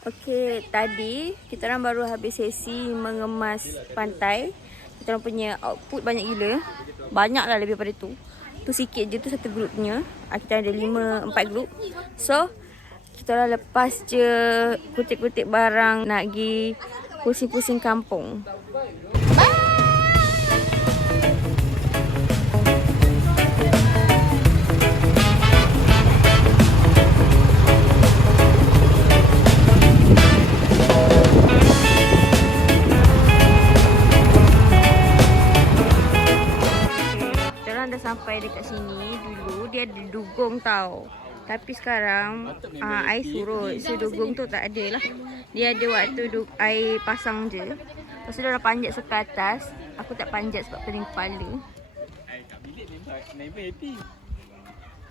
Okey, tadi kita orang baru habis sesi mengemas pantai. Kita orang punya output banyak gila. Banyak lah lebih daripada tu. Tu sikit je, tu satu grupnya. Kita ada 4 grup. So, kita orang lepas je kutip-kutip barang nak pergi pusing-pusing kampung. Sampai dekat sini dulu dia ada dugong tau. Tapi sekarang air surut. So dugong tu tak ada lah. Dia ada waktu air pasang je. Lepas tu dia orang panjat ke atas. Aku tak panjat sebab pening kepala.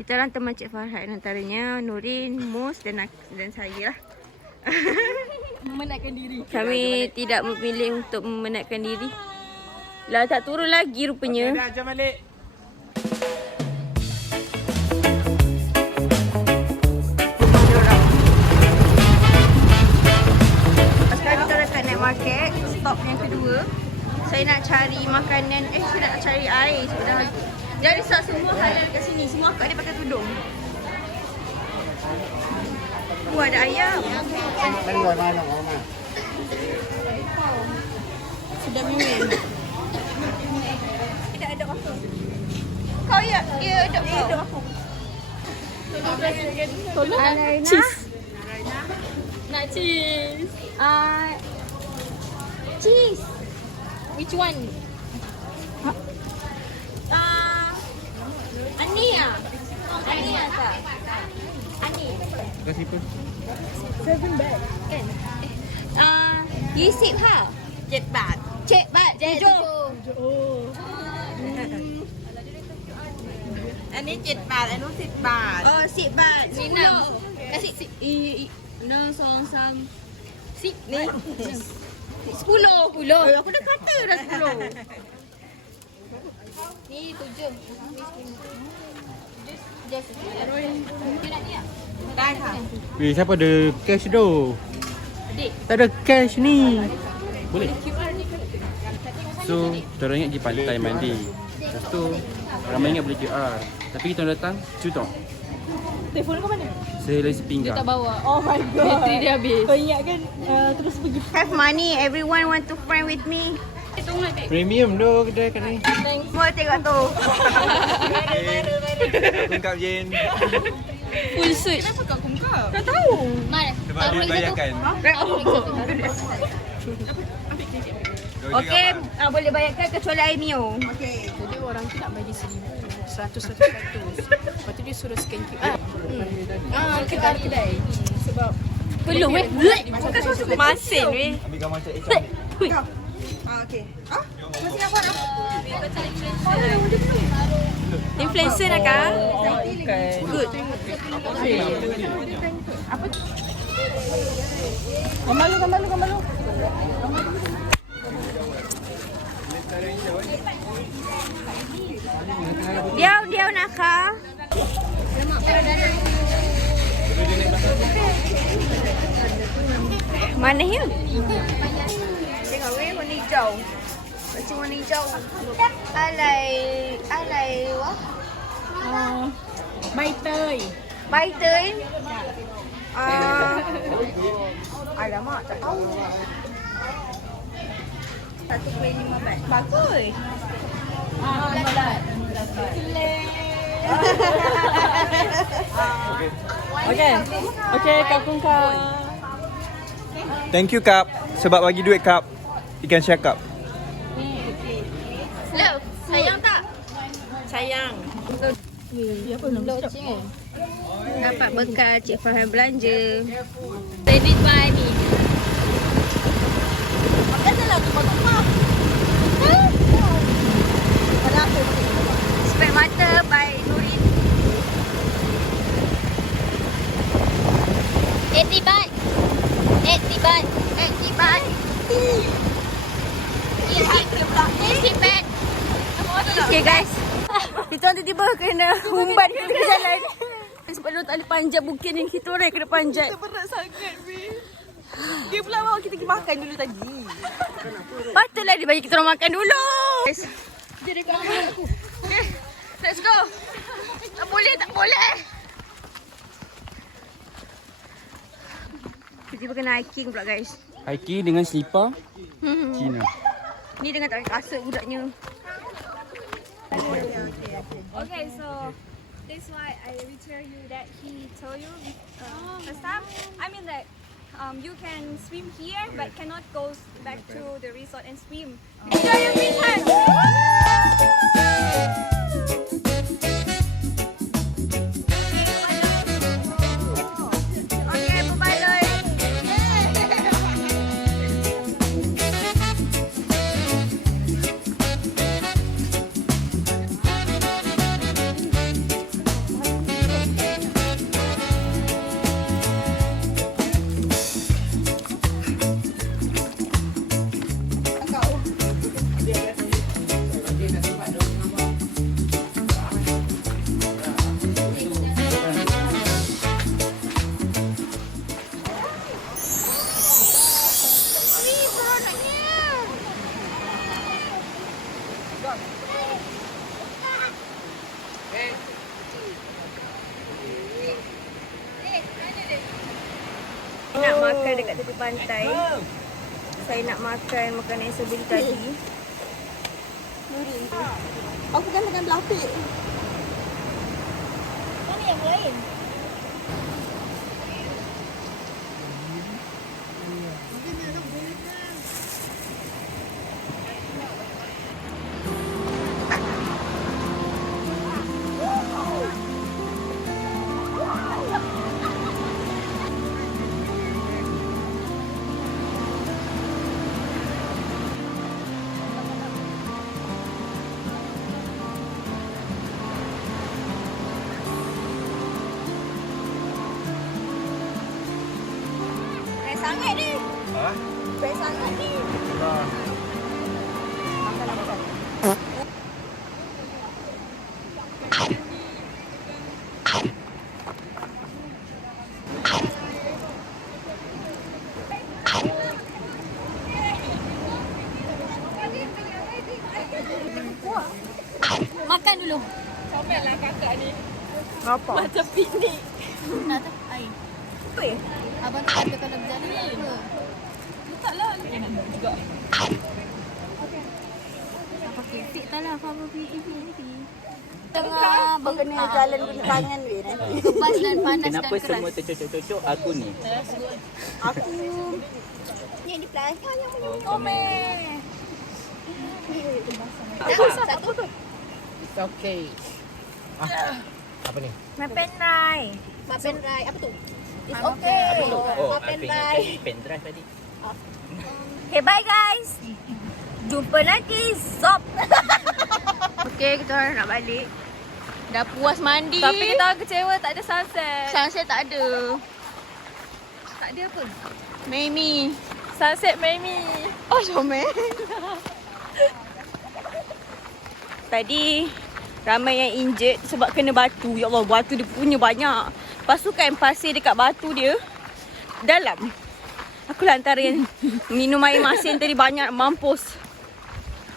Kita orang teman Cik Farhad, antaranya Nurin, Mus dan saya lah. Memenatkan diri. Kami tidak memilih untuk memenatkan diri. Lah tak turun lagi rupanya. Okey dah, jom balik. Market, stop yang kedua. Saya nak cari makanan, saya nak cari air sebenarnya. Jadi semua halal kat sini, semua akak dia pakai tudung. Ada ayam. Mana Mama? Sudah mimin. Tidak ada apa. Kau ya, dia ada kau. Ada apa? Tolong cheese. nak cheese. Cheese. Which one? Ani ah. Ani tak? Ani. Kasih pun. 7 bag. Kan? 20 ha? 7 baht. Cik bat, jujur. Oh. Anh ấy 7 bạc, anh uống 10 bạc. 10 bat. Ni 6. Kasih 6 2 3 4 Ni 10. Aku dah kata dah 10. Ni 7. Just. You nak ni tak? Đây hả? Weh, siapa ada cash tu? Adik. Tak ada cash ni. Boleh. QR ni kan. So, kita orang ingat pergi pantai mandi. Lepas tu, ramai ingat boleh QR. Tapi kita orang datang, cutong. Telefon kau mana? Saya lagi Dia pinggang. tak bawa. Oh my god. Bateri dia habis. Kau ingat kan terus pergi. Have money, everyone want to friend with me. Premium tu kedai kat ni. Semua tengok tu. Lengkap Jen. Full suit. Kenapa kau kumkau? Tak tahu. Mana? Sebab dia bayarkan. Okey, boleh bayarkan kecuali air Mio. Okay. Jadi orang tu nak bagi 100. Lepas tu dia suruh scan QR. Kedai. Sebab belum Bukan susu masin weh. Ambil gambar Cik Ikan. Okay. Masih nak buat apa? Influencer nak kah? Good. Gambar lu. Dia nak kah? Mana ya? Tengok weh warna hijau. Macam warna hijau. Alai wah. Baitai. Baitai. Alamak, tak tahu. 1.5 baht. Bagus. Okay, kakung kau. Thank you Kap sebab bagi duit Kap. Ikan syakap. Love, sayang tak? Sayang. Dapat bekal Cik Farhan belanja. Credit by me. Makanlah tu rumah. Pada apa? Spek mata by Nurin. 80 baht. 80 baht. 80 baht. Easy baht. Okay guys. Kita orang tiba-tiba kena humbat ke tengah jalan. Sebab dia tak boleh panjat bukit ni. Kita orang yang kena panjat. Berat sangat, weh. Dia pula bawa kita pergi makan dulu tadi. Patutlah dia bagi kita orang makan dulu. Dia dekat rumah aku. Okay, let's go. Tak boleh, tak boleh. Tiba-tiba kena hiking pula guys. Hiking dengan slipper Cina. Ni dengan tak ada kasut budaknya. Okay, so that's why I will tell you that he told you first time. I mean that you can swim here, but cannot go back to the resort and swim. Enjoy your free time. Okay, bye-bye Loy. Nak makan dekat tepi pantai. Saya nak makan makanan yang saya beli tadi. Nuri. Aku kan makan belapik. Mana yang lain? Baik sangat ni. Ha? Baik sangat ni. Makan dulu. Apa? Macam piknik. Nak tak? Air. Apa ya? Abang tak kata kalau berjalan apa? Letaklah. Juga. Apa kefik tak lah. Apa kefik nanti. Tengah berkena jalan guna tangan weh nanti. Kebas dan panas Kenapa dan keras. semua tercocok-cocok aku ni? Aku ni yang di pelanggan yang punya komen. Satu tu. It's okay. Apa ni? Makan rai. Makan rai. Apa tu? It's okay. Oh, Makan aku rai. ingat pendrive tadi. Okay, bye guys. Jumpa nanti. Stop. Okay, kita orang nak balik. Dah puas mandi. Tapi kita orang kecewa tak ada sunset. Sunset tak ada. Tak ada apa? Mimi. Sunset Mimi. Oh, comel. Tadi ramai yang injured sebab kena batu. Ya Allah, batu dia punya banyak. Lepas tu kan pasir dekat batu dia dalam. Aku lah antara yang minum air masin tadi banyak mampus.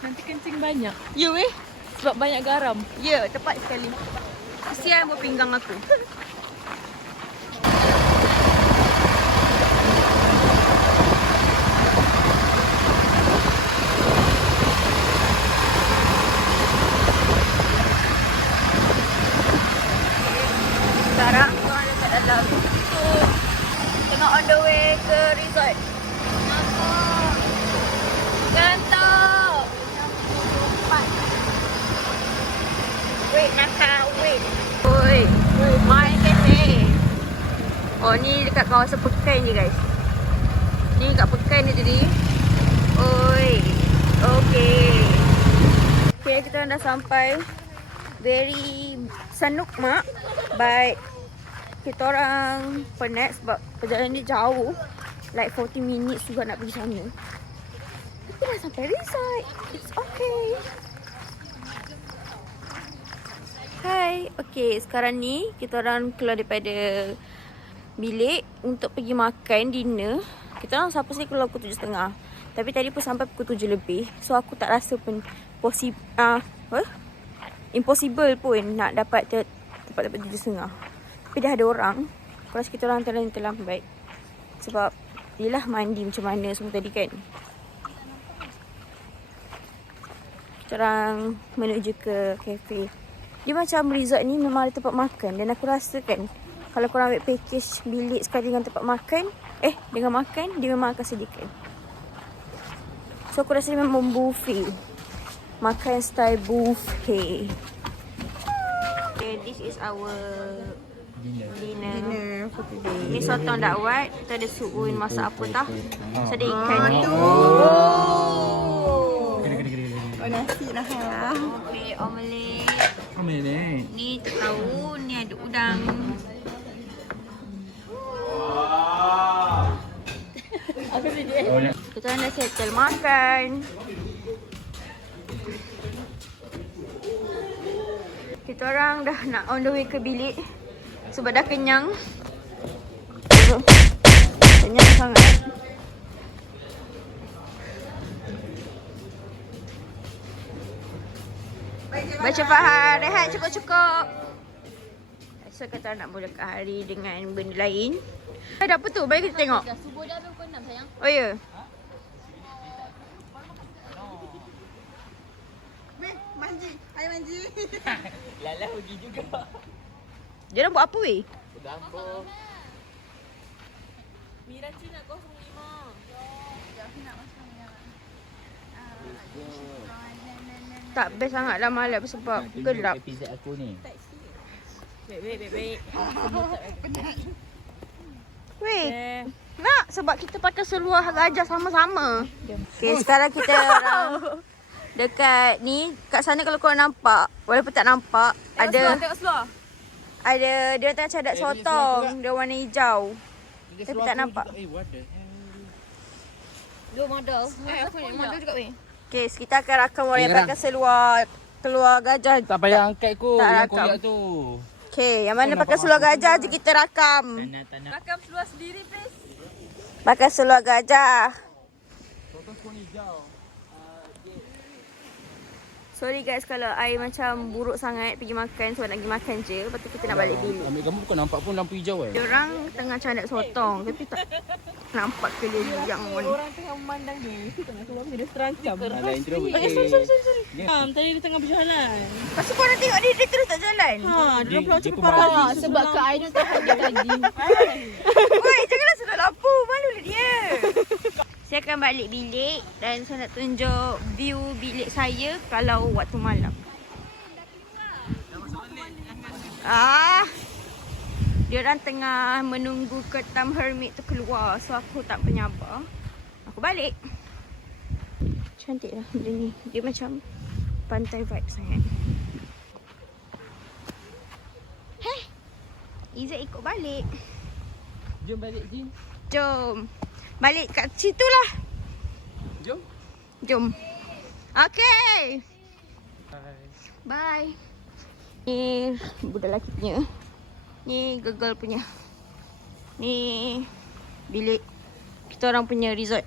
Nanti kencing banyak. Ya weh. Sebab banyak garam. Ya, tepat sekali. Kesian buat pinggang aku. Sekarang kita orang dekat dalam tu. Tengah on the way ke resort. Gantok. Wait, nakal, wait. Oi, My Cafe. Oh, ni dekat kawasan Pekan je guys. Ni kat Pekan ni tadi. Oi. Okay. Okay, kita orang dah sampai. Very sanuk mak. But kita orang penat sebab perjalanan ni jauh. Like 40 minutes juga nak pergi sana. Tapi dah sampai resort. It's okay. Hai. Okay, sekarang ni kita orang keluar daripada bilik untuk pergi makan dinner. Kita orang siapa sini keluar pukul 7.30. Tapi tadi pun sampai pukul 7 lebih. So aku tak rasa pun impossible pun nak dapat tempat 7.30. Tapi dah ada orang. Aku rasa kita orang terlambat. Sebab yelah mandi macam mana semua tadi kan. Kita orang menuju ke kafe. Dia macam resort ni memang ada tempat makan. Dan aku rasa kan, kalau korang ambil package bilik sekali dengan tempat makan, dengan makan, dia memang akan sediakan. So aku rasa dia memang buffet. Makan style buffet. Okay, this is our dinner for today. Ni sotong dakwat. Kita ada suun masak apa tah. So ada ikan ni. nasi lah ha. Okay, omelette. Ni tahu, ni ada udang. Kita orang dah settle makan. Kita orang dah nak on the way ke bilik sebab dah kenyang. Kenyang sangat. Baca Fahar, rehat cukup-cukup. So kita nak mulakan hari dengan benda lain. Ada apa tu? Bagi kita tengok. Subuh dah pukul 6 sayang. Oh ya. Manji. Hai Manji. Lala pergi juga. Dia orang buat apa weh? Dapur. Miraci nak 05. Tak best sangat lah malam sebab gelap. Episod aku ni. Baik. Weh, nak sebab kita pakai seluar gajah sama-sama. Okay, sekarang kita orang dekat ni. Kat sana kalau korang nampak, walaupun tak nampak, Tengok seluar. ada dia tengah cadat sotong. Dia warna hijau. Tapi tak nampak. What the hell? Dua model. Model juga weh. Okay, kita akan rakam orang yang pakai seluar keluar gajah. Tak payah angkat kot Tak yang rakam. koyak tu. Okay, yang mana pakai seluar gajah je kita rakam. Tanah. Rakam seluar sendiri please. Pakai seluar gajah. Sorry guys kalau I macam buruk sangat pergi makan sebab nak pergi makan je. Lepas tu kita nak balik bilik. Ambil gambar bukan nampak pun lampu hijau eh. Diorang tengah cadat sotong tapi tak nampak keliriang pun. Orang tengah memandang dia. Itu tengah keluar dia terancam. Ada introvert. Tadi dia tengah berjalan. Lepas tu korang tengok dia terus tak jalan. Dia pula Dia macam pun parah sebab ke I don't tahan dia lagi. Oi, janganlah sedap lampu. Malulah dia. Saya akan balik bilik dan saya nak tunjuk view bilik saya kalau waktu malam. Diorang tengah menunggu ketam hermit tu keluar. So aku tak penyabar. Aku balik. Cantik lah benda ni. Dia macam pantai vibe sangat. Izzat ikut balik. Jom balik Jin. Jom. Balik kat situ lah. Jom. Okay. Bye. Ni budak lelaki punya. Ni girl punya. Ni bilik kita orang punya resort.